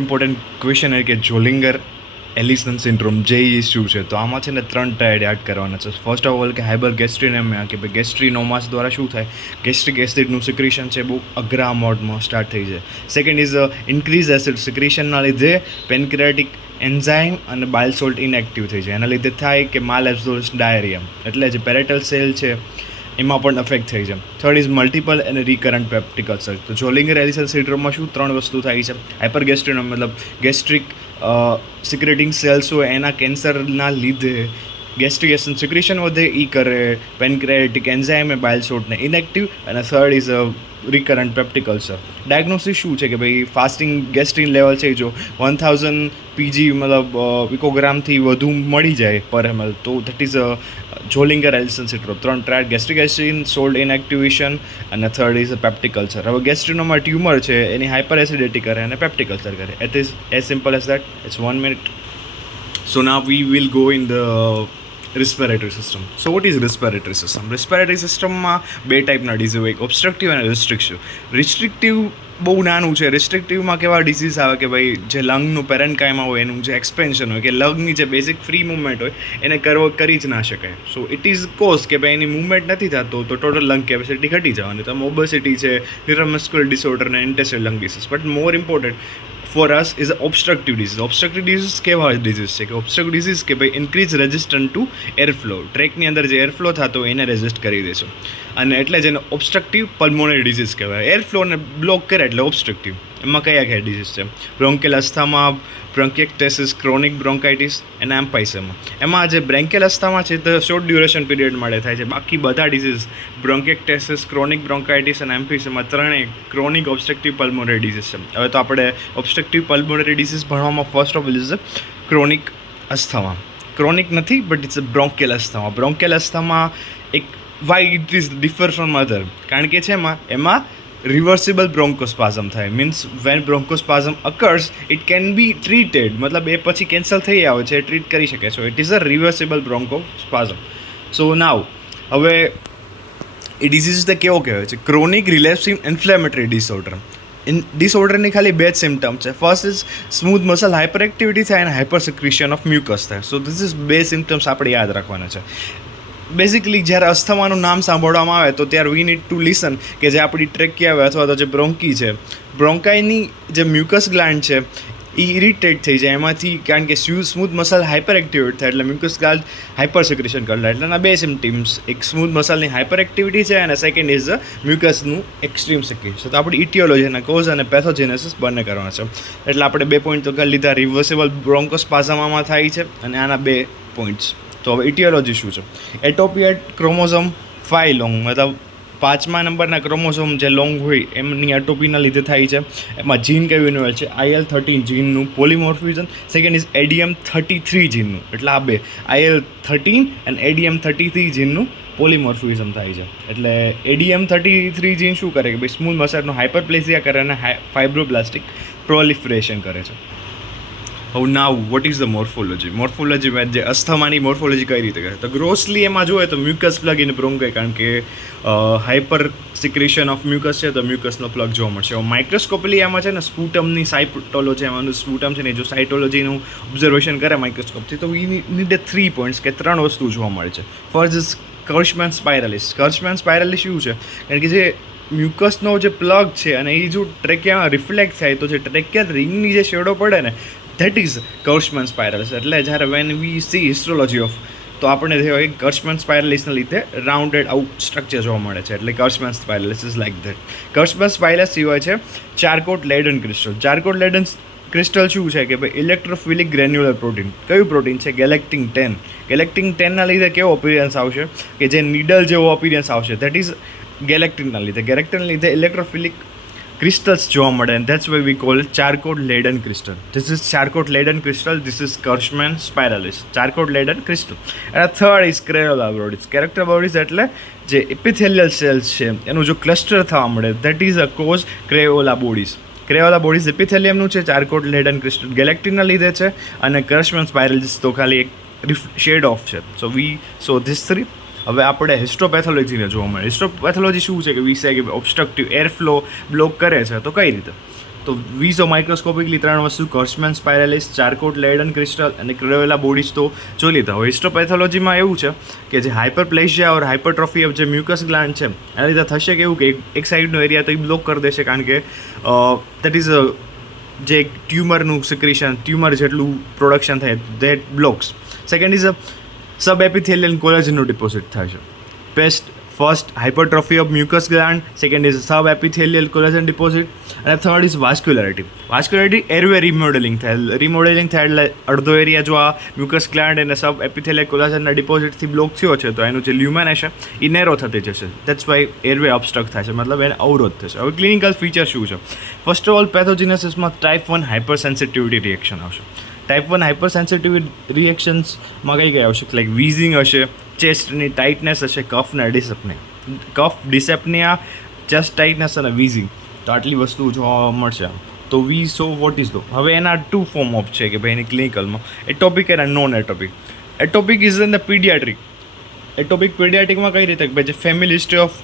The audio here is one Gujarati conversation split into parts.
ઇમ્પોર્ટન્ટ ક્વેશ્ચન કે જોલિંગર એલિસન સિન્ડ્રોમ જેઈ શું છે. તો આમાં છે ને 3 ટાયર યાદ કરવાના છે. ફર્સ્ટ ઓફ ઓલ કે હાઇબર ગેસ્ટ્રીનેમિયા કે ભાઈ ગેસ્ટ્રીનોમાસ દ્વારા શું થાય, ગેસ્ટ્રિક એસિડનું સિક્રેશન છે બહુ અઘરા મોડમાં સ્ટાર્ટ થઈ જાય. સેકન્ડ ઇઝ ઇન્ક્રીઝ એસિડ સિક્રેશનના લીધે પેનક્રિયાટિક એન્ઝાઇમ અને બાઇલ સોલ્ટ ઇનએક્ટિવ થઈ જાય. એના લીધે થાય કે માલ એબ્ઝોર્પ્શન ડાયરિયા, એટલે જે પેરેટલ સેલ છે એમાં પણ અફેક્ટ થઈ છે. થર્ડ ઇઝ મલ્ટિપલ અને રિકરન્ટ પેપ્ટિક અલ્સર. તો જોલિંગર એલિસન સિન્ડ્રોમમાં શું 3 વસ્તુ થાય છે. હાઇપરગેસ્ટ્રીનોમ મતલબ ગેસ્ટ્રિક સિક્રેટિંગ સેલ્સ હોય એના કેન્સરના લીધે ગેસ્ટ્રિક એસિડ સિક્રેશન વધે, એ કરે પેનક્રિયાટિક એન્ઝાઇમ બાઇલ સોલ્ટને ઇનએક્ટિવ. અને third is recurrent peptic ulcer. Diagnosis શું છે કે ભાઈ ફાસ્ટિંગ ગેસ્ટ્રિન લેવલ છે જો 1000 પીજી મતલબ પિકોગ્રામથી વધુ મળી જાય પર ml, તો that is Zollinger Ellison syndrome. 3 triad gastric acid, salt inactivation અને થર્ડ ઇઝ પેપ્ટિક અલ્સર. હવે ગેસ્ટ્રિનોમાં ટ્યુમર છે એની હાઇપર એસિડિટી કરે અને પેપ્ટિક અલ્સર કરે. It is as simple as that. It's 1 minute. So now we will go in the respiratory system. So what is respiratory system? Respiratory system માં 2 ટાઈપના ડિઝીઝ હોય, એક ઓબ્સ્ટ્રક્ટિવ અને રિસ્ટ્રિક્ટિવ. રિસ્ટ્રિક્ટિવ બહુ નાનું છે. રિસ્ટ્રિક્ટિવમાં કેવા ડિઝીઝ આવે કે ભાઈ જે લંગનું પેરેન્કાઇમા હોય એનું જે એક્સપેન્શન હોય કે લંગની જે બેઝિક ફ્રી મૂવમેન્ટ હોય એને કરી જ ના શકાય. સો ઇટ ઇઝ કોઝ કે ભાઈ એની મૂવમેન્ટ નથી થતો તો ટોટલ લંગ કેપેસિટી ઘટી જવાની. તો ઓબેસિટી છે, ન્યુરોમસ્ક્યુલર ડિસઓર્ડર અને intestinal lung disease. But more important for us is obstructive disease. Obstructive disease કેવા ડિઝીઝ છે કે ઓબ્સ્ટ્રક્ટિવ ડિઝીઝ કે ભાઈ ઇન્ક્રીઝ રેઝિસ્ટન્ટ ટુ એરફ્લો. ટ્રેકની અંદર જે એરફ્લો થતો હોય એને રેઝિસ્ટ કરી દેશે, અને એટલે જ એને ઓબ્સ્ટ્રક્ટિવ પલ્મોનરી ડિઝીઝ કહેવાય. એરફ્લોને બ્લોક કરે એટલે ઓબ્સ્ટ્રક્ટિવ. એમાં કયા ડિઝીઝ છે? બ્રોન્કિયલ અસ્થમા, બ્રોન્કિએક્ટેસિસ, ક્રોનિક બ્રોન્કાઇટિસ અને એમ્ફાઇસેમા. એમાં જે બ્રોન્કિયલ અસ્થમા છે તો શોર્ટ ડ્યુરેશન પીરિયડ માટે થાય છે. બાકી બધા ડિઝીઝ બ્રોન્કિએક્ટેસિસ, ક્રોનિક બ્રોન્કાઇટિસ અને એમ્ફિસેમા ત્રણેય ક્રોનિક ઓબ્સ્ટ્રક્ટિવ પલ્મોનરી ડિઝીઝ છે. હવે તો આપણે ઓબ્સ્ટ્રક્ટિવ પલ્મોનરી ડિઝીઝ ભણવામાં first of all is chronic asthma. Chronic નથી but it's a bronchial asthma. Bronchial asthma એક why it is differ from other, કારણ કે છે એમાં રિવર્સિબલ બ્રોન્કોસ્પાઝમ થાય. Means when bronchospasm occurs it can be treated, મતલબ એ પછી કેન્સલ થઈ આવે છે, ટ્રીટ કરી શકે છે. It is a reversible bronchospasm. So now હવે એ ડિઝીઝ તે કેવો કહેવાય છે? Chronic relapsing inflammatory disorder. ડિસઓર્ડરની ખાલી 2 જ સિમ્ટમ છે. First is smooth muscle hyper activity થાય અને હાઇપર સિક્રેશન ઓફ મ્યુકસ થાય. સો ધીસ ઇઝ 2 સિમ્ટમ્સ આપણે યાદ રાખવાના છે. બેઝિકલી જ્યારે અસ્થમાનું નામ સાંભળવામાં આવે તો ત્યારે વી નીડ ટુ લિસન કે જે આપણી ટ્રેકિયા હોય અથવા તો જે બ્રોન્કી છે, બ્રોન્કાઈની જે મ્યુકસ ગ્લાન્ડ છે એ ઇરિટેટ થઈ જાય એમાંથી, કારણ કે સ્મૂથ મસલ હાઇપર એક્ટિવેટ થાય એટલે મ્યુકસ ગ્લાન્ડ હાઇપર સિક્રેશન કરતા. એટલે એના 2 સિમ્ટમ્સ, એક સ્મૂથ મસલની હાઇપર એક્ટિવિટી છે અને સેકન્ડ ઇઝ મ્યુકસનું એક્સ્ટ્રીમ સિક્રેશન. તો આપણે ઇટિયોલોજીના કોઝ અને પેથોજેનેસિસ બંને કરવાના છે. એટલે આપણે 2 પોઈન્ટ તો કરી લીધા. રિવર્સિબલ બ્રોન્કોસ્પાઝમામાં થાય છે અને આના 2 પોઈન્ટ્સ. તો હવે ઇટિયોલોજી શું છે? એટોપિએટ ક્રોમોઝોમ 5 લોંગ, મતલબ 5મા નંબરના ક્રોમોઝોમ જે લોંગ હોય એમની એટોપીના લીધે થાય છે. એમાં જીન કયું ઇન્વોલ્વ છે? IL-13 જીનનું પોલિમોર્ફિઝમ. સેકન્ડ ઇઝ ADM-33 જીનનું. એટલે આ 2 IL-13 અને ADM-33 જીનનું પોલિમોર્ફિઝમ થાય છે. એટલે ADM-33 જીન શું કરે કે ભાઈ સ્મૂથ મસલનું હાઇપરપ્લેઝિયા કરે અને ફાઇબ્રોબ્લાસ્ટિક પ્રોલિફરેશન કરે છે. હવે નાવ what is the morphology? Morphology જે અસ્થમાની મોર્ફોલોજી કઈ રીતે કરે? તો ગ્રોસલી એમાં જોઈએ તો મ્યુકસ પ્લગ ઇન બ્રોન્કાઈ, કારણ કે હાઇપર સિક્રેશન ઓફ મ્યુકસ છે તો મ્યુકસનો પ્લગ જોવા મળશે. માઇક્રોસ્કોપલી એમાં છે ને સ્પુટમની સાઇટોલોજી, એમાંનું સ્પુટમ છે ને જો સાઇટોલોજીનું ઓબ્ઝર્વેશન કરે માઇક્રોસ્કોપથી તો વી નીડ 3 પોઈન્ટ્સ કે 3 વસ્તુ જોવા મળે છે. First is કર્શમેન સ્પાઇરાલિસ. કર્શમેન સ્પાઇરાલિસ શું છે? કારણ કે જે મ્યુકસનો જે પ્લગ છે અને એ જો ટ્રેકિયામાં રિફ્લેક્ટ થાય તો જે ટ્રેકિયા રિંગની જે શેડો પડે ને ધેટ ઇઝ કર્શમેન સ્પાઇરાલિસ. એટલે જ્યારે van we C histology of તો આપણે કહેવાય કે કર્શમેન સ્પાઇરાલિસના લીધે રાઉન્ડેડ આઉટ સ્ટ્રક્ચર જોવા મળે છે. એટલે કર્શમેન સ્પાઇરાલિસ ઇઝ લાઇક ધેટ. કર્શમેન સ્પાઇરાલિસ સિવાય છે ચારકોટ લેડન ક્રિસ્ટલ. ચારકોટ લેડન ક્રિસ્ટલ શું છે કે ભાઈ ઇલેક્ટ્રોફિલિક ગ્રેન્યુલર પ્રોટીન. કયું પ્રોટીન છે? ગેલેક્ટિન 10. ગેલેક્ટિન 10ના લીધે કેવો અપિયરન્સ આવશે કે જે નીડલ જેવો અપિયરન્સ આવશે. ધેટ ઇઝ ગેલેક્ટિનના લીધે. ગેલેક્ટિનના લીધે ઇલેક્ટ્રોફિલિક ક્રિસ્ટલ્સ જોવા મળે and that's why we call it charcoal laden crystal. This is charcoal laden crystal. This is Kirschman spiralis. Charcoal laden crystal. And third is crayola bodies. Character bodies એટલે જે epithelial cells છે એનું જો ક્લસ્ટર થવા મળે that is a cause crayola bodies. Creola bodies એપિથેલિયમનું છે, ચારકોટ લેડન ક્રિસ્ટલ ગેલેક્ટિનના લીધે છે અને કર્શમેન સ્પાઇરાલિસ તો ખાલી એક શેડ ઓફ છે. So this 3. હવે આપણે હિસ્ટોપેથોલોજીને જોવા મળે. હિસ્ટોપેથોલોજી શું છે કે વિષય કે ઓબ્સ્ટ્રક્ટિવ એરફ્લો બ્લોક કરે છે તો કઈ રીતે? તો વીસો માઇક્રોસ્કોપિકલી 3 વસ્તુ કર્સમેન સ્પાઇરાલિસ, ચારકોટ લેડન ક્રિસ્ટલ અને ક્રેવેલા બોડીઝ તો જોઈ લીધા હોય. હિસ્ટોપેથોલોજીમાં એવું છે કે જે હાઇપરપ્લેશિયા ઓર હાઇપરટ્રોફી ઓફ જે મ્યુકસ ગ્લાન્ડ છે એના લીધે થશે કે એવું કે એક સાઈડનો એરિયા તો એ બ્લોક કરી દેશે, કારણ કે દેટ ઇઝ જે ટ્યુમરનું સિક્રેશન, ટ્યુમર જેટલું પ્રોડક્શન થાય that blocks. Second is sub epithelial કોલેજનનું ડિપોઝિટ થાય છે. First hypertrophy of mucus gland, second is sub epithelial collagen deposit, અને third is vascularity. Vascularity airway remodelling થાય એટલે અડધો એરિયા જો આ મ્યુકસ ગ્લાન્ડ અને સબ એપિથેલિયલ કોલેજનના ડિપોઝિટથી બ્લોક થયો છે તો એનું જે લ્યુમેન હશે એ નેરો થતી જશે. દેટ્સ વાય એરવે ઓબસ્ટ્રક્ટ થાય છે, મતલબ એને અવરોધ થશે. હવે ક્લિનિકલ ફીચર શું છે? ફર્સ્ટ ઓફ ઓલ પેથોજિનેસિસમાં ટાઈપ 1 હાઇપર સેન્સિટિવિટી રિએક્શન આવશે. ટાઈપ 1 હાઇપર સેન્સિટિવિટી રિએક્શન્સમાં કઈ આવશે? લાઈક વીઝિંગ હશે, ચેસ્ટની ટાઇટનેસ હશે, કફ ડિસેપ્નિયા, ચેસ્ટ ટાઇટનેસ અને વીઝિંગ. તો આટલી વસ્તુ જોવા મળશે. તો વોટ ઇઝ હવે એના 2 ફોર્મ ઓફ છે કે ભાઈ એની ક્લિનિકલમાં એટોપિક અને non atopic. Atopic is in the paediatric. પીડિયાટ્રિકમાં કઈ રીતે કે ભાઈ જે ફેમિલી હિસ્ટ્રી ઓફ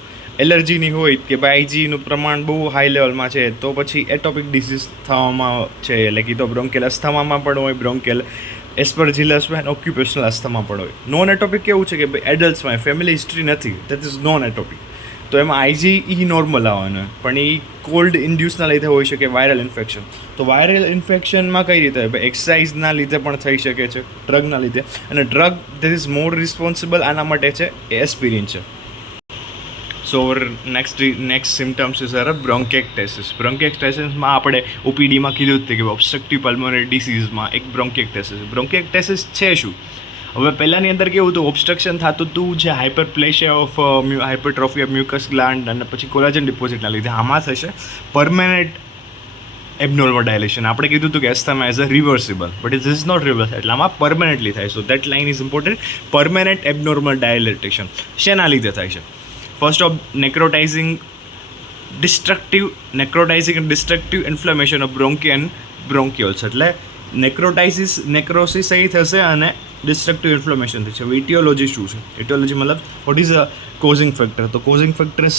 એલર્જીની હોય કે ભાઈ આઈજીનું પ્રમાણ બહુ હાઈ લેવલમાં છે તો પછી એટોપિક ડિસીઝ થવામાં છે. એટલે કે તો બ્રોન્કેલ અસ્થમામાં પણ હોય, બ્રોન્કેલ એસ્પરજિલસ હોય, ઓક્યુપેશનલ અસ્થમા પણ હોય. નોન એટોપિક કેવું છે કે ભાઈ એડલ્ટ્સમાં ફેમિલી હિસ્ટ્રી નથી, દેટ ઇઝ નોન એટોપિક. તો એમાં આઈજી નોર્મલ આવવાનું, પણ એ કોલ્ડ ઇન્ડ્યુસના લીધે હોઈ શકે, વાયરલ ઇન્ફેક્શન. તો વાયરલ ઇન્ફેક્શનમાં કઈ રીતે હોય? એક્સરસાઇઝના લીધે પણ થઈ શકે છે, ડ્રગના લીધે. અને drug that is more responsible આના માટે છે એ એસ્પિરિન છે. So next symptoms is bronchiectasis. બ્રોન્કેક્ટેસિસમાં આપણે ઓપીડીમાં કીધું હતું કે ઓબ્સ્ટ્રક્ટિવ પલ્મોનરી ડિસીઝમાં એક બ્રોન્કેક્ટેસિસ. બ્રોન્કેક્ટેસિસ છે શું? હવે પહેલાંની અંદર કેવું હતું, ઓબ્સ્ટ્રક્શન થતું હતું જે હાઇપરપ્લેશિયા ઓફ હાઇપરટ્રોફી ઓફ મ્યુકસ ગ્લાન્ડ અને પછી કોલાજન ડિપોઝિટના લીધે. આમાં થશે પરમેનન્ટ એબનોર્મલ ડાયલેશન. આપણે કીધું હતું કે asthma as a reversible, but it is not reverse, એટલે આમાં પરમેનન્ટલી થાય. So that line is important. Permanent abnormal dilatation શેના લીધે થાય છે? First of necrotising and destructive inflammation of bronchi and bronchioles. એટલે નેક્રોસિસ એ થશે અને ડિસ્ટ્રક્ટિવ ઇન્ફ્લેમેશન થશે. ઇટિયોલોજી શું છે? ઇટિયોલોજી મતલબ what is a causing factor. તો કોઝિંગ ફેક્ટર્સ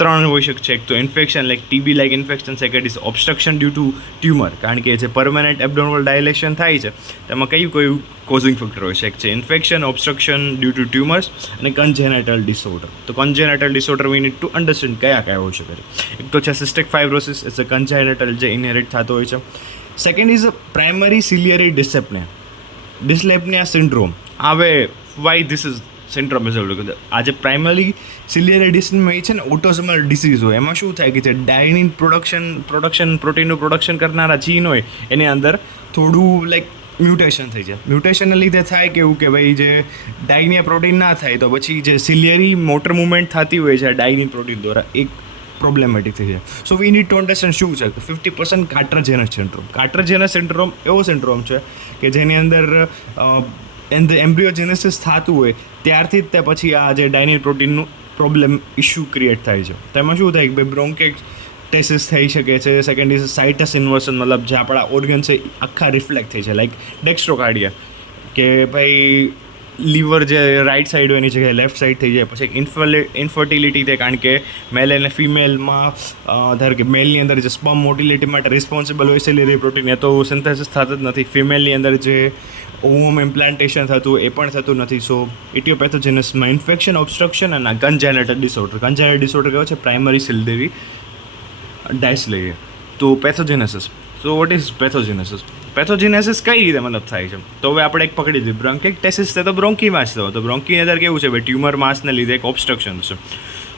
3 હોઈ શકે છે. એક તો infection like TB like infection, second is obstruction due to tumour, કારણ કે જે પરમેનન્ટ એબનોર્મલ ડાયલેશન થાય છે તેમાં કયું કોઝિંગ ફેક્ટર હોય છે? એક છે infection, obstruction due to tumours અને કન્જેનેટલ ડિસઓર્ડર. તો congenital disorder we need to understand કયા હોઈ શકે. એક તો છે cystic fibrosis, it's a congenital જે ઇનહેરિટ થતો હોય છે. સેકન્ડ ઇઝ પ્રાઇમરી સિલિયરી ડિસ્લેપ્નિયા સિન્ડ્રોમ. હવે why this is syndrome is available. આ જે પ્રાઇમરી સિલિયરી ડિસ્લેપ્નિયા છે ને ઓટોસોમલ ડિસીઝ હોય. એમાં શું થાય કે જે ડાયનિન પ્રોટીનનું પ્રોડક્શન કરનારા જીન હોય એની અંદર થોડું લાઈક મ્યુટેશન થઈ જાય. મ્યુટેશનના લીધે થાય કેવું કે ભાઈ જે ડાયનિયા પ્રોટીન ના થાય તો પછી જે સિલિયરી મોટર મુવમેન્ટ થતી હોય છે ડાયનિન પ્રોટીન દ્વારા એક પ્રોબ્લેમેટિક થઈ જાય. સો વી નીડ ટુ અન્ડરસ્ટેન્ડ શું છે 50% કાર્ટરજેનસ સિન્ડ્રોમ. કાર્ટરજેનસ સિન્ડ્રોમ એવો સિન્ડ્રોમ છે કે જેની અંદર એમ્બ્રિયોજેનેસિસ થતું હોય ત્યારથી જ તે પછી આ જે ડાયનિન પ્રોટીનનું પ્રોબ્લેમ ઇશ્યુ ક્રિએટ થાય છે. તેમાં શું થાય કે ભાઈ બ્રોન્કેક્ટેસિસ થઈ શકે છે. સેકન્ડ ઇઝ સાઇટસ ઇન્વર્સન, મતલબ જે આપણા ઓર્ગન છે આખા રિફ્લેક્ટ થઈ છે, લાઈક ડેક્સ્ટ્રોકાર્ડિયા કે ભાઈ લીવર જે રાઇટ સાઈડ હોય એની જગ્યાએ લેફ્ટ સાઈડ થઈ જાય. પછી ઇન્ફર્ટિલિટી થાય, કારણ કે મેલ અને ફિમેલમાં ધારો કે મેલની અંદર જે સ્પર્મ મોટિલિટી માટે રિસ્પોન્સિબલ હોય સિલિયરી પ્રોટીન એ તો સિન્થેસિસ થતું જ નથી. ફિમેલની અંદર જે ઓવમ ઇમ્પ્લાન્ટેશન થતું એ પણ થતું નથી. સો ઇટિયોપેથોજેનસમાં ઇન્ફેક્શન, ઓબ્સ્ટ્રક્શન અને કન્જેનેટલ ડિસઓર્ડર. કન્જેનેટલ ડિસઓર્ડર કયો છે? પ્રાઇમરી સિલિયરી ડાયસ્લેરિયા. તો પેથોજેનેસિસ. So what is પેથોજેનેસિસ? પેથોજેનેસિસ કઈ રીતે મતલબ થાય છે? તો હવે આપણે એક પકડી દીધી બ્રોન્કેક્ટેસિસ છે તો બ્રોન્કીમાં જ થયો. તો બ્રોન્કીની અંદર કેવું છે ભાઈ ટ્યુમર માસને લીધે એક ઓબ્સ્ટ્રક્શન થશે.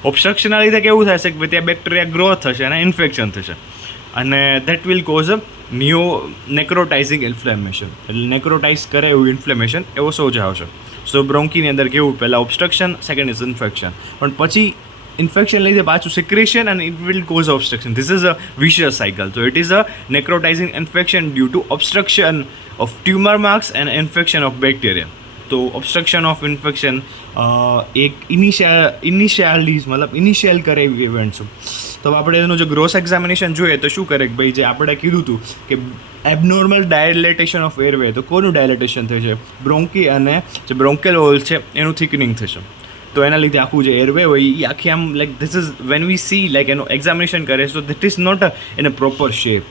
ઓબ્સ્ટ્રક્શનના લીધે કેવું થશે કે ત્યાં બેક્ટેરિયા ગ્રોથ થશે અને ઇન્ફેક્શન થશે અને that will cause a necrotising inflammation. એટલે નેક્રોટાઇઝ કરે એવું ઇન્ફ્લેમેશન એવો સોજા આવશે. સો બ્રોન્કીની અંદર કેવું પહેલાં ઓબ્સ્ટ્રક્શન, સેકન્ડ ઇઝ ઇન્ફેક્શન, પણ પછી ઇન્ફેક્શન લીધે પાછું સિક્રેશન અને it will cause obstruction. This is a vicious cycle. તો it is a necrotising infection due to obstruction of tumour marks and infection of bacteria. તો ઓબ્સ્ટ્રક્શન ઓફ ઇન્ફેક્શન એક ઇનિશિયલ કરે એવી ઇવેન્ટ છે. તો આપણે એનું જો ગ્રોસ એક્ઝામિનેશન જોઈએ તો શું કરે કે ભાઈ જે આપણે કીધું હતું કે એબનોર્મલ ડાયલેટેશન ઓફ એરવે, તો કોનું ડાયલેટેશન થશે? બ્રોન્કી અને જે બ્રોન્કેલ હોલ છે એનું થિકનિંગ થશે. તો એના લીધે આખું જે એરવે હોય એ આખી આમ like this is when we see like એનું એક્ઝામિનેશન કરે તો that is not in a proper shape.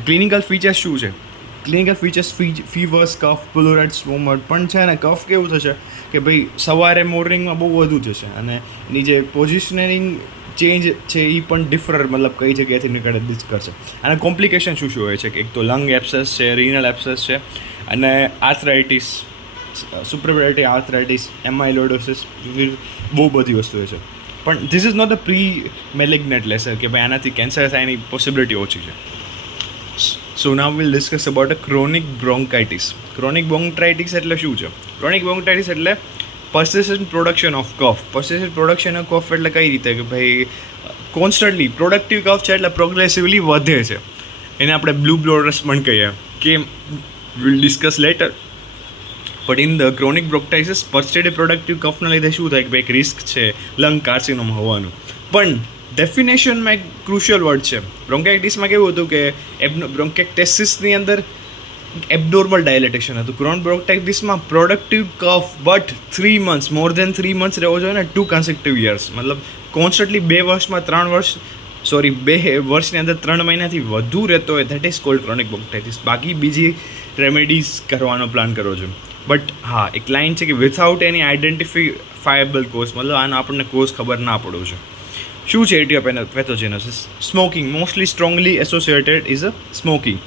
Clinical features શું છે? ક્લિનિકલ ફીચર્સ ફીવર્સ, કફ, પ્લુરાઇડ, સ્વોમટ. પણ છે ને કફ કેવું થશે કે ભાઈ સવારે મોર્નિંગમાં બહુ વધુ જશે અને એની જે પોઝિશનિંગ ચેન્જ છે એ પણ મતલબ કઈ જગ્યાએથી નીકળે ડિસ્ક કરશે. અને કોમ્પ્લિકેશન શું શું હોય છે કે એક તો લંગ એબ્સેસ છે, રિનલ એબ્સેસ છે અને આર્થરાઇટિસ, સુપ્રાયોરિટી આર્થરાઇટિસ, એમાઇલોઇડોસિસ, બહુ બધી વસ્તુઓ છે. પણ this is not a pre malignant lesion કે ભાઈ આનાથી કેન્સર થાય એની પોસિબિલિટી ઓછી છે. So now will discuss about a chronic bronchitis. Chronic bronchitis એટલે શું છે? ક્રોનિક બ્રોન્કાઇટિસ એટલે persistent production of cough. persistent production of cough એટલે કઈ રીતે કે ભાઈ કોન્સ્ટન્ટલી પ્રોડક્ટિવ કફ છે એટલે પ્રોગ્રેસિવલી વધે છે. એને આપણે બ્લુ બ્લોડર્સ પણ કહીએ. કેમ? Will discuss later. But in the chronic bronchitis persistent productive કફના લીધે શું થાય કે ભાઈ એક રિસ્ક છે લંગ કાર્સિનોમ હોવાનું. પણ ડેફિનેશનમાં એક ક્રુશિયલ વર્ડ છે. બ્રોન્કાઇટિસમાં કેવું હતું કે બ્રોન્કેક્ટેસિસની અંદર એબનોર્મલ ડાયલેટેશન હતું. ક્રોનિક બ્રોન્કાઇટિસમાં productive cough but 3 months, more than 3 months રહેવો જોઈએ ને 2 consecutive years, મતલબ કોન્સ્ટન્ટલી 2 વર્ષની અંદર 3 મહિનાથી વધુ રહેતો હોય that is called chronic bronchitis. બાકી બીજી રેમેડીઝ કરવાનો પ્લાન કરવો જોઈએ. બટ હા, એક લાઇન છે કે વિથઆઉટ એની આઈડેન્ટિફાયેબલ કોઝ, મતલબ આનો આપણને કોઝ ખબર ના પડવો છે. શું છે pathogenesis? Smoking mostly strongly associated is a smoking.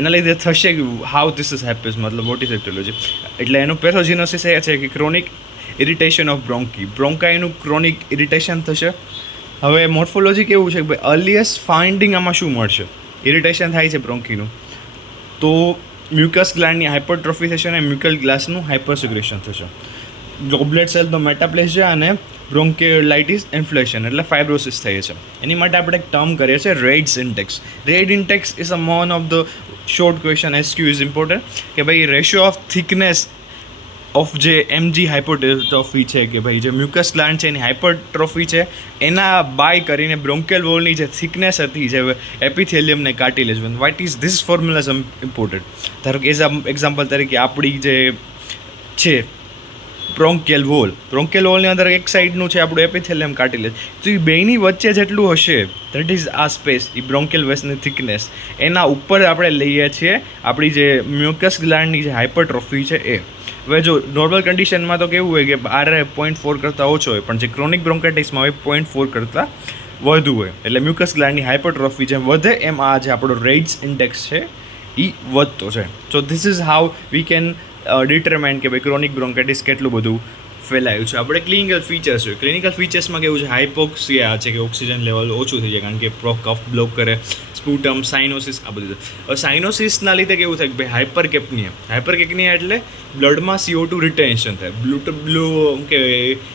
એના લીધે થશે કે હાઉ ધીસ ઇઝ હેપન્સ, મતલબ વોટ ઇઝ એટિયોલોજી. એટલે એનું પેથોજેનોસિસ એ છે કે ક્રોનિક ઇરિટેશન ઓફ બ્રોન્કાઈનું ક્રોનિક ઇરિટેશન થશે. હવે મોર્ફોલોજી કેવું છે કે ભાઈ અર્લીએસ્ટ ફાઇન્ડિંગ આમાં શું મળશે? ઇરિટેશન થાય છે બ્રોન્કીનું તો મ્યુકસ ગ્લાન્ડની હાઇપરટ્રોફી થશે અને મ્યુકલ ગ્લાસનું હાઇપરસિક્રેશન થશે. ગ્લોબ્લેટ સેલનો મેટાપ્લેઝિયા અને બ્રોન્કેલાઇટિસ ઇન્ફ્લેશન એટલે ફાઇબ્રોસિસ થઈ છે. એની માટે આપણે એક ટર્મ કરીએ છીએ raids Intex. Red Intex is a one of the short question SQ is important કે ભાઈ રેશિયો ઓફ થિકનેસ ઓફ જે એમજી હાઇપરટ્રોફી છે કે ભાઈ જે મ્યુકસ ગ્લાન્ડ છે એની હાઇપરટ્રોફી છે એના બાય કરીને બ્રોન્કેલ વોલની જે થિકનેસ હતી જે એપિથેલિયમને કાર્ટિલેજ, વાટ ઇઝ ધીસ ફોર્મ્યુલા ઇમ્પોર્ટન્ટ. ધારો કે એક્ઝામ્પલ તરીકે આપણી જે છે બ્રોન્કેલ વોલની અંદર એક સાઈડનું છે આપણું એપિથેલિયમ કાર્ટિલેજ, તો એ બેની વચ્ચે જેટલું હશે દેટ ઇઝ આ સ્પેસ, એ બ્રોન્કેલ વેસની થિકનેસ, એના ઉપર આપણે લઈએ છીએ આપણી જે મ્યુકસ ગ્લાન્ડની જે હાઇપરટ્રોફી છે એ. હવે જો નોર્મલ કન્ડિશનમાં તો કેવું હોય કે 0.4 કરતાં ઓછો હોય, પણ જે ક્રોનિક બ્રોન્કાઇટિસમાં હોય 0.4 કરતાં વધુ હોય. એટલે મ્યુકસ ગ્લાન્ડની હાઇપરટ્રોફી જેમ વધે એમ આ જે આપણો રેડ્સ ઇન્ડેક્સ છે એ વધતો છે. સો this is how we can determine કે ભાઈ ક્રોનિક બ્રોન્કાઇટિસ કેટલું બધું ફેલાયું છે. આપણે ક્લિનિકલ ફીચર્સ હોય. ક્લિનિકલ ફીચર્સમાં કેવું છે? હાઇપોક્સિયા છે કે ઓક્સિજન લેવલ ઓછું થઈ જાય કારણ કે કફ બ્લોક કરે, સ્પુટમ, સાઇનોસિસ, આ બધું. હવે સાઇનોસિસના લીધે કેવું થાય કે ભાઈ હાઇપરકેકનિયા એટલે બ્લડમાં CO2 રિટેન્શન થાય. કે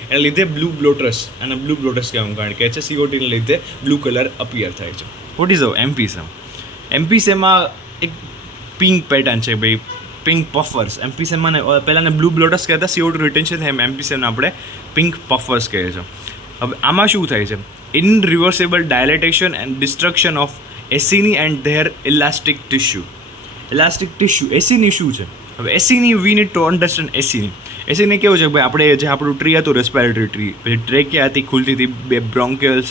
એના લીધે બ્લુ બ્લોટર્સ, અને બ્લુ બ્લોટર્સ કહેવાનું કારણ કે છે CO2ને લીધે બ્લુ કલર અપિયર થાય છે. What is એમ્ફીસેમા? એમ્ફીસેમા એક પિંક પેટર્ન છે ભાઈ, પિંક પફર્સ. એમ્ફીસેમાને પહેલાંને બ્લુ બ્લોટર્સ કહેતા, CO2 રિટેન્શન થાય, એમ્ફીસેમાને આપણે પિંક પફર્સ કહે છે. હવે આમાં શું થાય છે? Irreversible dilatation and destruction of acini and their elastic tissue. Acini શું છે? હવે acini we need to understand acini કેવું છે ભાઈ, આપણે જે આપણું ટ્રી હતું રેસ્પિરેટરી ટ્રી, પછી ટ્રેકિયા હતી, ખુલતી હતી, બે બ્રોન્કિયોલ્સ,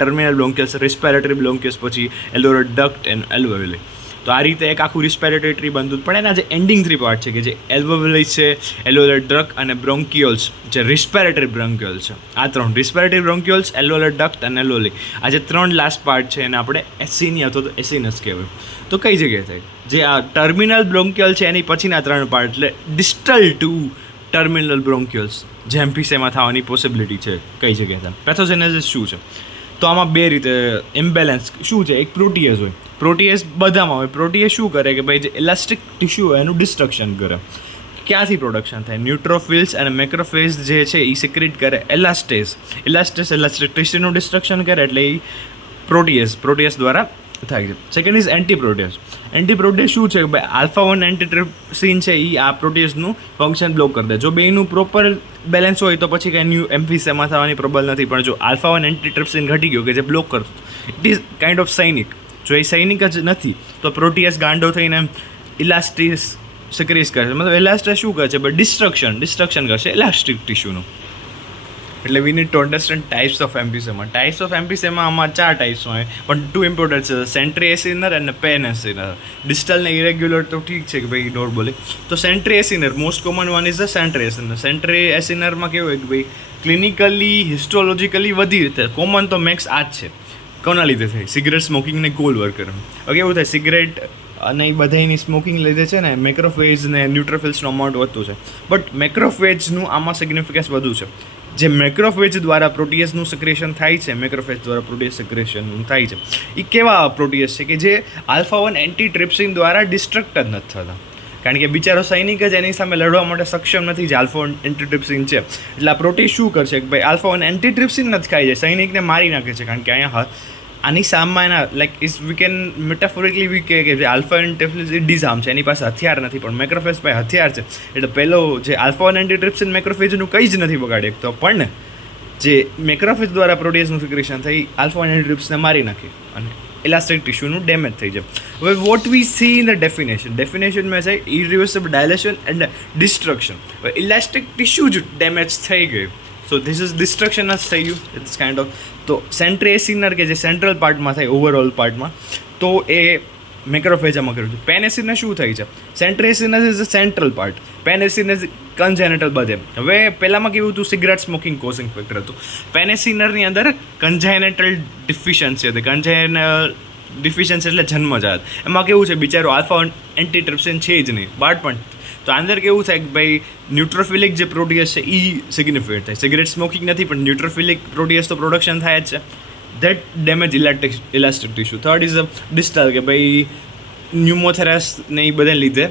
ટર્મિનલ બ્રોન્કિયલ્સ, રેસ્પિરેટરી બ્રોન્કિયલ્સ, પછી એલ્વોલર ડક્ટ એન્ડ એલ્વેઓલી. તો આ રીતે એક આખું રિસ્પિરેટરી ટ્રી બનતું. પણ એના જે એન્ડિંગ 3 પાર્ટ છે કે જે એલ્વેઓલી છે, એલ્વોલર ડક્ટ અને બ્રોન્કિયોલ્સ, જે રિસ્પિરેટરી બ્રોન્કિયોલ્સ છે, આ 3 રિસ્પિરેટરી બ્રોન્કિયોલ્સ, એલ્વોલર ડક્ટ અને એલ્વેઓલી, આ જે 3 લાસ્ટ પાર્ટ છે એને આપણે એસિની અથવા તો એસિનસ કહેવાય. તો કઈ જગ્યાએ થાય? જે આ ટર્મિનલ બ્રોન્કિયલ છે એની પછીના 3 પાર્ટ એટલે ડિસ્ટલ ટુ ટર્મિનલ બ્રોન્કિયલ્સ, જે એમ્ફીસેમા થવાની પોસિબિલિટી છે. કઈ જગ્યાએ થાય? પેથોજેનેસિસ શું છે? તો આમાં 2 રીતે ઇમ્બેલેન્સ શું છે? એક પ્રોટીએઝ હોય. પ્રોટીએઝ બધામાં હોય. પ્રોટીએઝ શું કરે કે ભાઈ જે ઇલાસ્ટિક ટિશ્યુ હોય એનું ડિસ્ટ્રક્શન કરે. ક્યાંથી પ્રોડક્શન થાય? ન્યુટ્રોફિલ્સ અને મેક્રોફેજ જે છે એ સિક્રેટ કરે ઇલાસ્ટેસ ઇલાસ્ટિક ટિશ્યુનું ડિસ્ટ્રક્શન કરે એટલે એ પ્રોટીએઝ દ્વારા થાય છે. સેકન્ડ ઇઝ એન્ટીપ્રોટીએઝ શું છે કે ભાઈ આલ્ફા-1 એન્ટીટ્રિપ્સિન છે એ આ પ્રોટીએઝનું ફંક્શન બ્લોક કરી દે. જો બેનું પ્રોપર બેલેન્સ હોય તો પછી કંઈ ન્યૂ એમ્ફીસેમા થવાની પ્રોબલ નથી. પણ જો આલ્ફા-1 એન્ટીટ્રિપ્સિન ઘટી ગયો કે જે બ્લોક કરતો, ઇટ ઇઝ કાઇન્ડ ઓફ સૈનિક. જો એ સૈનિક જ નથી તો પ્રોટીએઝ ગાંડો થઈને ઇલાસ્ટિસ સિક્રીઝ કરે છે. મતલબ ઇલાસ્ટિસ શું કરે છે? બટ ડિસ્ટ્રક્શન કરશે ઇલાસ્ટિક ટિશ્યુનું. એટલે we need to understand types of emphysema. Types of emphysema આમાં 4 ટાઈપ્સ હોય, પણ 2 ઇમ્પોર્ટન્ટ છે, સેન્ટ્રી એસિનર અને પેન એસિનર. ડિસ્ટલ ને ઇરેગ્યુલર તો ઠીક છે કે ભાઈ નોર્મલી. તો centri acinar most common one is the centri acinar. Centri એસિનરમાં કેવું હોય કે ભાઈ ક્લિનિકલી હિસ્ટોલોજીકલી બધી રીતે કોમન તો મેક્સ આ જ છે. કોના લીધે થાય? સિગરેટ સ્મોકિંગને કોલ વર્કર. હવે કેવું થાય, સિગરેટ અને એ બધાની સ્મોકિંગ લીધે છે ને મેક્રોફેજ ને ન્યુટ્રોફિલ્સનું અમાઉન્ટ વધતું છે, બટ મેક્રોફેજનું આમાં સિગ્નિફિકન્સ વધુ છે. જે મેક્રોફેજ દ્વારા પ્રોટીએસનું સિક્રેશન થાય છે, મેક્રોફેજ દ્વારા પ્રોટીએસ સિક્રેશન થાય છે, એ કેવા પ્રોટીએસ છે કે જે આલ્ફા 1 એન્ટીટ્રિપ્સિન દ્વારા ડિસ્ટ્રક્ટ જ નથી થતા. કારણ કે બિચારો સૈનિક જ એની સામે લડવા માટે સક્ષમ નથી, જે આલ્ફા 1 એન્ટીટ્રિપ્સિન છે. એટલે આ પ્રોટીન શું કરશે કે ભાઈ આલ્ફા 1 એન્ટીટ્રિપ્સિન નથી ખાઈ જાય, સૈનિકને મારી નાખે છે. કારણ કે અહીંયા આની સામે એના લાઈક ઇસ વી કેન મેટાફોરિકલી વી કે જે આલ્ફા એન્ટીટ્રિપ્સિન ડિઝાર્મ છે, એની પાસે હથિયાર નથી, પણ મેક્રોફેજ પાસે હથિયાર છે. એટલે પહેલો જે આલ્ફા 1 એન્ટીટ્રિપ્સિન મેક્રોફેજનું કંઈ જ નથી બગાડી શકતો, પણ જે મેક્રોફેજ દ્વારા પ્રોટીએસનું સિક્રેશન થઈ આલ્ફા 1 એન્ટીટ્રિપ્સિનને મારી નાખી અને ઇલાસ્ટિક ટિશ્યુનું ડેમેજ થઈ જાય. હવે what we C in the definition મેં છે ઇરિવર્સિબલ ડાયલેશન એન્ડ ડિસ્ટ્રક્શન. હવે ઇલાસ્ટિક ટિશ્યુ જ ડેમેજ થઈ ગયું, સો ધીસ ઇઝ ડિસ્ટ્રક્શન જ થઈ ગયું. ઇટ્સ કાઇન્ડ ઓફ તો સેન્ટ્રી એસિનર કે જે સેન્ટ્રલ પાર્ટમાં થાય ઓવરઓલ પાર્ટમાં, તો એ મેક્રોફેજામાં કર્યું છે. પેન એસિનર શું થાય છે? Centri acinar is a central part, pan acinar congenital બધે. હવે પહેલાંમાં કેવું હતું, સિગરેટ સ્મોકિંગ કોઝિંગ ફેક્ટર હતું. પેન એસિનરની અંદર કન્જેનેટલ ડિફિશિયન્સી હતી. કન્જેનલ ડિફિશિયન્સી એટલે જન્મજાત. એમાં કેવું છે, બિચારો આલ્ફા એન્ટીટ્રિપ્સિન છે જ નહીં બાળપણ. તો અંદર કેવું થાય કે ભાઈ ન્યુટ્રોફિલિક જે પ્રોટીએસ છે એ સિગ્નિફિકન્ટ થાય. સિગરેટ સ્મોકિંગ નથી, પણ ન્યુટ્રોફિલિક પ્રોટીએસ તો પ્રોડક્શન થાય જ છે. That damage elastic tissue. Third is distal, કે ભાઈ ન્યુમોથેરાસ ને એ બધા લીધે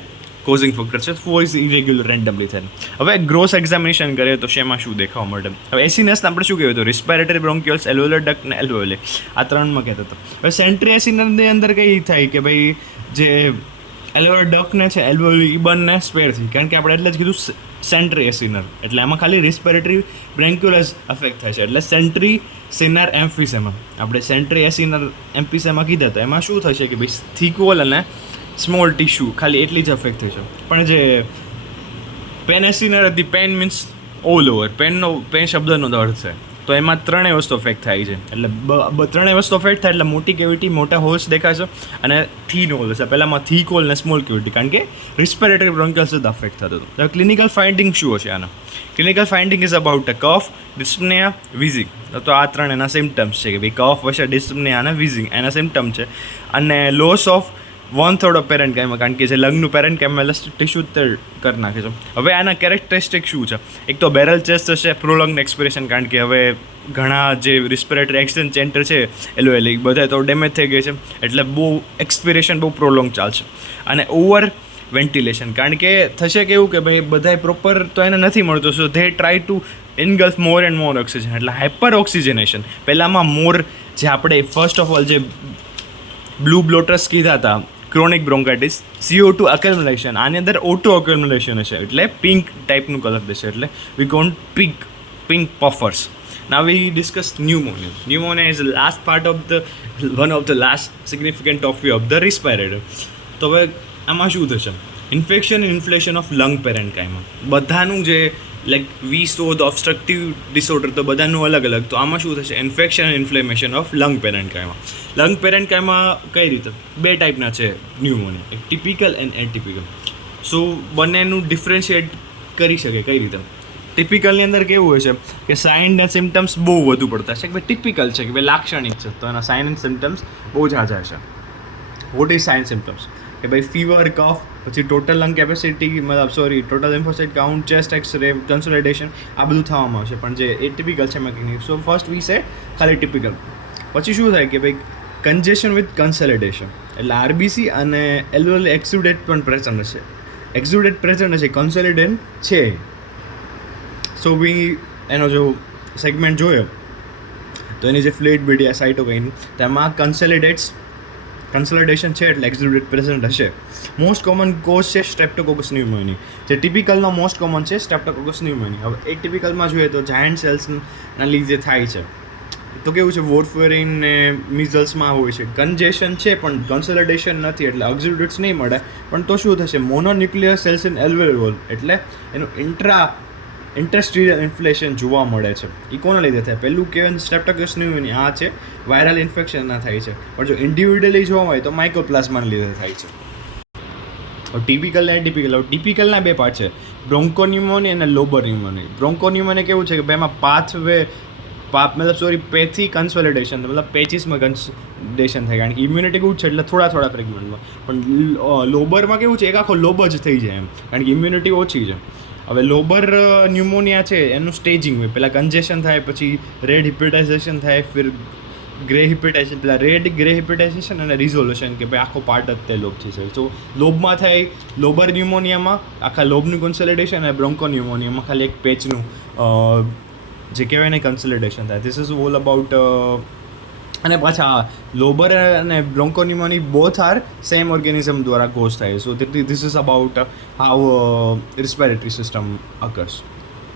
કોઝિંગ ફેક્ટર છે. ફોર ઇઝ ઇરેગ્યુલર રેન્ડમલી થાય. હવે ગ્રોસ એક્ઝામિનેશન કરીએ તો શેમાં શું દેખાવા મળે? હવે એસિનસ આપણે શું કહેવાય? તો રિસ્પિરેટરી બ્રોન્ક્યુલ્સ, એલ્વેઓલર ડક્ટ ને એલ્વેઓલી, આ 3માં કહેતા હતા. હવે સેન્ટ્રી એસિનરની અંદર કઈ થાય કે ભાઈ જે એલ્વેઓલર ડક્ટને છે એલ્વેઓલી એ બંને સ્પેર થઈ. કારણ કે આપણે એટલે જ કીધું સેન્ટ્રી એસિનર, એટલે એમાં ખાલી રિસ્પિરેટરી બ્રોન્ક્યુલસ અફેક્ટ થાય છે. એટલે સેન્ટ્રી સિનર એમ્ફિસેમા, આપણે સેન્ટ્રી એસિનર એમ્ફિસેમા કીધા હતા. એમાં શું થશે કે ભાઈ થીક વોલ અને સ્મોલ ટિશ્યુ ખાલી એટલી જ અફેક્ટ થઈ છે. પણ જે પેન એસિનર હતી, pan means all over, pan શબ્દનો અર્થ છે, તો એમાં 3 વસ્તુ અફેક્ટ થાય છે. એટલે 3 વસ્તુ અફેક્ટ થાય એટલે મોટી કેવિટી, મોટા હોલ્સ દેખાશે અને થીન હોલ હશે. પહેલાંમાં થીક હોલ અને સ્મોલ કેવિટી, કારણ કે રિસ્પિરેટરી બ્રોન્ક્યુલ્સ જ અફેક્ટ થતો હતો. હવે ક્લિનિકલ ફાઇન્ડિંગ શું હશે આના? Clinical finding is about a cough, dyspnoea, wheezing. તો આ 3 એના સિમ્ટમ્સ છે કે ભાઈ કફ હશે, ડિસ્પનિયા અને વિઝિંગ એના સિમ્ટમ છે. અને લોસ ઓફ 1/3 ઓફ પેરેન્ટ કાઇમા, કારણ કે જે લંગનું પેરેન્ટ કાઇમા ઇલાસ્ટિક ટિશ્યુ તે કરી નાખે છે. હવે આના કેરેક્ટરિસ્ટિક શું છે? એક તો બેરલ ચેસ્ટ હશે, પ્રોલોંગ એક્સપિરેશન, કારણ કે હવે ઘણા જે રિસ્પિરેટરી એક્સચેન્જ સેન્ટર છે એલ્વેઓલી બધા તો ડેમેજ થઈ ગઈ છે, એટલે બહુ એક્સપિરેશન બહુ પ્રોલોંગ ચાલશે. અને ઓવર વેન્ટિલેશન, કારણ કે થશે કેવું કે ભાઈ બધાય પ્રોપર તો એને નથી મળતું, so they try to engulf more and more oxygen, એટલે હાઇપર ઓક્સિજનેશન. પહેલાંમાં મોર જે આપણે ફર્સ્ટ ઓફ ઓલ જે બ્લુ બ્લોટર્સ કીધા હતા, ક્રોનિક બ્રોન્કાઇટિસ, CO2 અક્યુમ્યુલેશન, આની અંદર O2 અક્યુમ્યુલેશન હશે, એટલે પિંક ટાઈપનું કલર દેશે, એટલે વી કોન્ટ pink પફર્સ. Now we discuss pneumonia. Pneumonia is the last part of one of the last significant topic of the respirator. તો હવે આમાં શું થશે? Infection inflammation of lung parenchyma. બધાનું જે like we saw the obstructive disorder તો બધાનું અલગ અલગ. તો આમાં શું થશે? Infection inflammation of lung parenchyma. Lung parenchyma કઈ રીતે? 2 ટાઈપના છે ન્યુમોનિયા, એક ટિપિકલ એન્ડ એટીપિકલ. સો બંનેનું ડિફરન્શિએટ કરી શકે કઈ રીતે? ટિપિકલની અંદર કેવું હોય છે કે સાઇન એન્ડ સિમ્ટમ્સ બહુ વધુ પડતા છે. કે ભાઈ ટિપિકલ છે કે ભાઈ લાક્ષણિક છે, તો એના સાઇન એન્ડ સિમ્ટમ્સ બહુ ઝાઝા છે. What is sign symptoms? કે ભાઈ ફીવર, કફ, પછી total lung capacity, total lymphocyte count, chest x ray, consolidation, આ બધું થવામાં આવશે. પણ જે એટિપિકલ છે મેકેનિક, સો ફર્સ્ટ વી સે ખાલી ટિપિકલ. પછી શું થાય કે ભાઈ કન્જેશન વિથ કન્સોલિડેશન, એટલે આરબીસી અને એલ્વેઓલી એક્સ્યુડેટ પણ પ્રેઝન્ટ હશે. એક્સ્યુડેટ પ્રેઝન્ટ હશે, કન્સોલિડેન છે. સો વી એનો જો સેગમેન્ટ જોયો તો એની જે ફ્લુઇડ બીડિયા સાઇટોકાઇન, તેમાં કન્સોલિડેશન છે, એટલે એક્સ્યુડેટ પ્રેઝન્ટ હશે. મોસ્ટ કોમન કોઝ છે સ્ટ્રેપ્ટોકોકસ ન્યુમોની. જે ટિપિકલનો મોસ્ટ કોમન છે સ્ટ્રેપ્ટોકોકસ ન્યુમોની. હવે એ ટિપિકલમાં જોઈએ તો જાયન્ટ સેલ્સના લીધે થાય છે. તો કેવું છે, વોરફેરિન ને મિઝલ્સમાં હોય છે, કન્જેશન છે પણ કન્સોલિડેશન નથી, એટલે એક્સ્યુડેટ્સ નહીં મળે. પણ તો શું થશે? મોનોન્યુક્લિયર સેલ્સ ઇન એલ્વેઓલ, એટલે એનું ઇન્ટ્રા ઇન્ટેસ્ટિનલ ઇન્ફ્લેશન જોવા મળે છે. એ કોના લીધે થાય? પહેલું કહેવાય સ્ટ્રેપ્ટોકોકસ ન્યુમોનિયા, આ છે વાયરલ ઇન્ફેક્શનના થાય છે. પણ જો ઇન્ડિવિડ્યુઅલી જોવા હોય તો માઇકોપ્લાઝમાના લીધે થાય છે. ટિપિકલ અને એટિપિકલ. ટિપિકલના બે પાર્ટ છે, બ્રોન્કોન્યુમોનિયા અને લોબર ન્યુમોનિયા. બ્રોન્કોન્યુમોનિયા કેવું છે કે એમાં પેથી કન્સોલિડેશન, મતલબ પેચીસમાં કન્સોલિડેશન થાય, કારણ કે ઇમ્યુનિટી ગુડ છે એટલે થોડા ફ્રેગમેન્ટમાં. પણ લોબરમાં કેવું છે, એક આખો લોબ જ થઈ જાય એમ, કારણ કે ઇમ્યુનિટી ઓછી છે. હવે લોબર ન્યુમોનિયા છે એનું સ્ટેજિંગ હોય, પહેલાં કન્જેશન થાય, પછી રેડ હિપેટાઇઝેશન થાય, ફિર ગ્રે હિપેટાઇઝેશન, પહેલાં રેડ ગ્રે હિપેટાઇઝેશન અને રિઝોલ્યુશન, કે ભાઈ આખો પાર્ટ જ તે લોબથી છે. સો લોબમાં થાય લોબર ન્યુમોનિયામાં આખા લોબનું કન્સોલિડેશન, અને બ્રોન્કો ન્યુમોનિયામાં ખાલી એક પેચનું જે કહેવાય ને કન્સોલિડેશન થાય. This is all about. અને પાછા લોબર અને bronchopneumonia both are same organism દ્વારા કોઝ થાય. So this is about how respiratory system occurs.